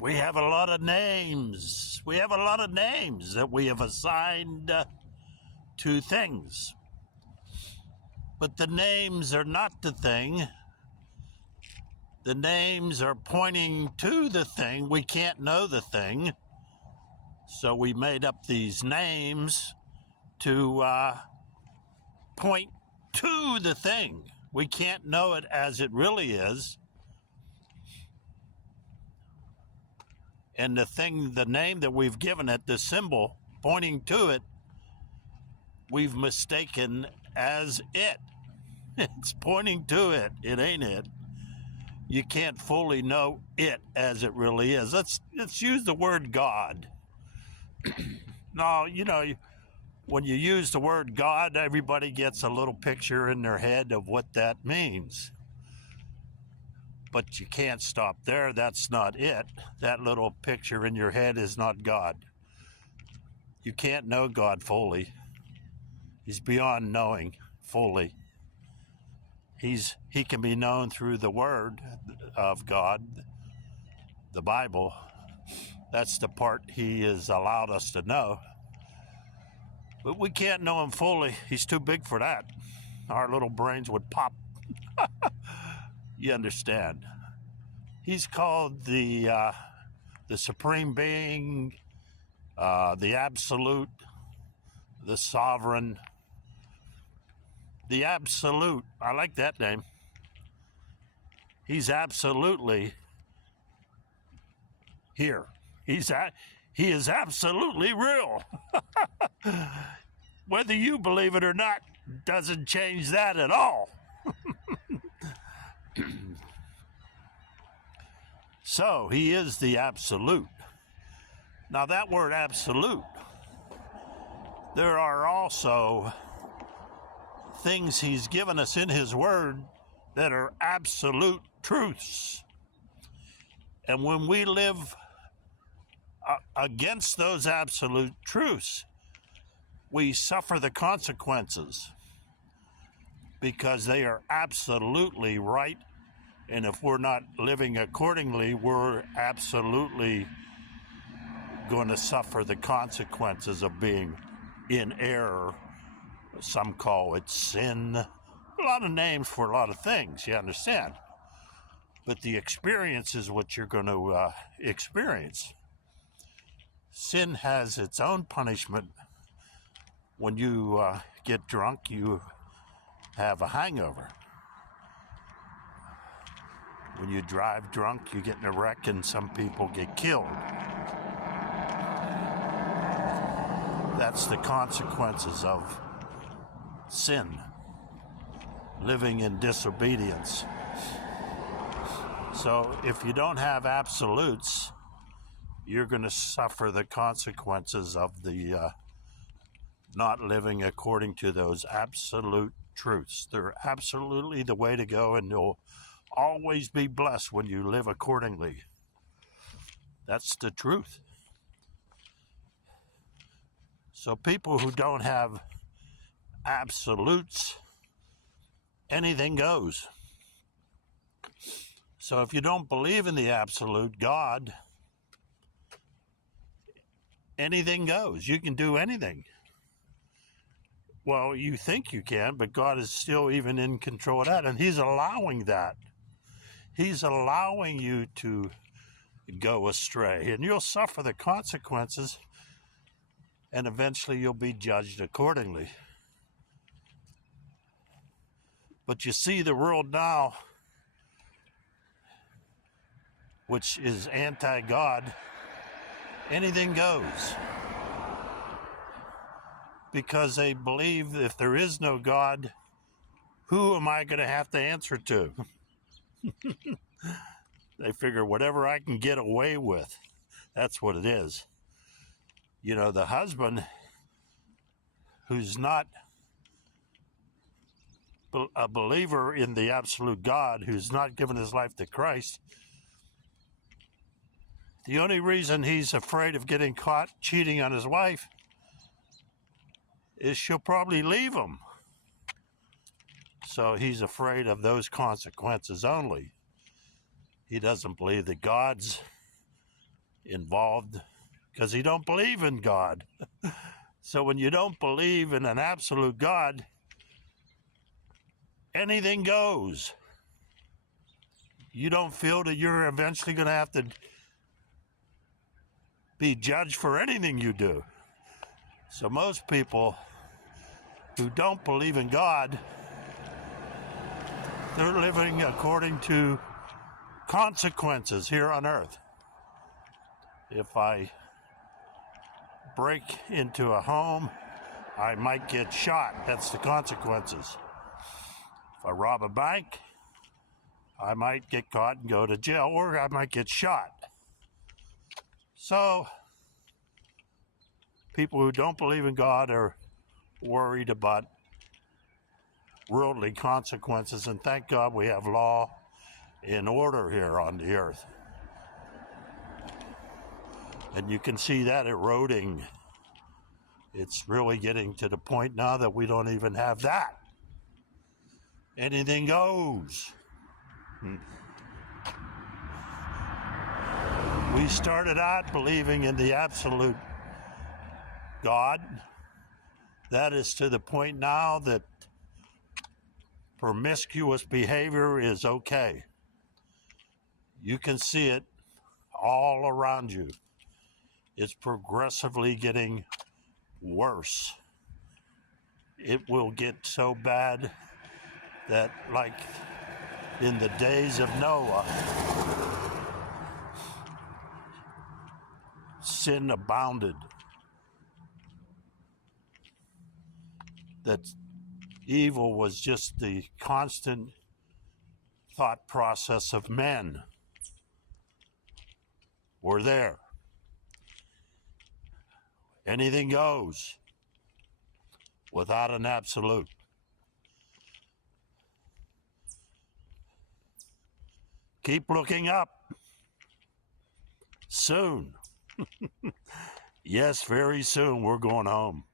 We have a lot of names. We have a lot of names that we have assigned to things. But the names are not the thing. The names are pointing to the thing. We can't know the thing. So we made up these names to point to the thing. We can't know it as it really is. And the thing, the name that we've given it, the symbol pointing to it, we've mistaken as it. It's pointing to it. It ain't it. You can't fully know it as it really is. Let's use the word God. Now, when you use the word God, everybody gets a little picture in their head of what that means. But you can't stop there. That's not it. That little picture in your head is not God. You can't know God fully. He's beyond knowing fully. He can be known through the Word of God, the Bible. That's the part He has allowed us to know. But we can't know Him fully. He's too big for that. Our little brains would pop. You understand? He's called the Supreme Being, the Absolute, the Sovereign, the Absolute. I like that name. He's absolutely here. He is absolutely real. Whether you believe it or not doesn't change that at all. So He is the absolute. Now that word absolute, there are also things He's given us in His Word that are absolute truths. And when we live against those absolute truths, we suffer the consequences because they are absolutely right. And if we're not living accordingly, we're absolutely going to suffer the consequences of being in error. Some call it sin. A lot of names for a lot of things, you understand. But the experience is what you're going to experience. Sin has its own punishment. When you get drunk, you have a hangover. When you drive drunk, you get in a wreck and some people get killed. That's the consequences of sin, living in disobedience. So if you don't have absolutes, you're going to suffer the consequences of the not living according to those absolute truths. They're absolutely the way to go, and you'll always be blessed when you live accordingly. That's the truth. So people who don't have absolutes, anything goes. So if you don't believe in the absolute God, anything goes. You can do anything. Well, you think you can, but God is still even in control of that, and He's allowing that. He's allowing you to go astray, and you'll suffer the consequences, and eventually you'll be judged accordingly. But you see the world now, which is anti-God, anything goes. Because they believe if there is no God, who am I going to have to answer to? They figure whatever I can get away with, that's what it is. The husband who's not a believer in the absolute God, who's not given his life to Christ, the only reason he's afraid of getting caught cheating on his wife is she'll probably leave him. So he's afraid of those consequences only. He doesn't believe that God's involved because he don't believe in God. So when you don't believe in an absolute God, anything goes. You don't feel that you're eventually going to have to be judged for anything you do. So most people who don't believe in God, they're living according to consequences here on earth. If I break into a home, I might get shot. That's the consequences. If I rob a bank, I might get caught and go to jail, or I might get shot. So people who don't believe in God are worried about worldly consequences, and thank God we have law and order here on the earth. And you can see that eroding. It's really getting to the point now that we don't even have that. Anything goes. We started out believing in the absolute God. That is to the point now that promiscuous behavior is okay. You can see it all around you. It's progressively getting worse. It will get so bad that, like in the days of Noah, sin abounded. That evil was just the constant thought process of men. We're there. Anything goes without an absolute. Keep looking up. Soon. Yes, very soon we're going home.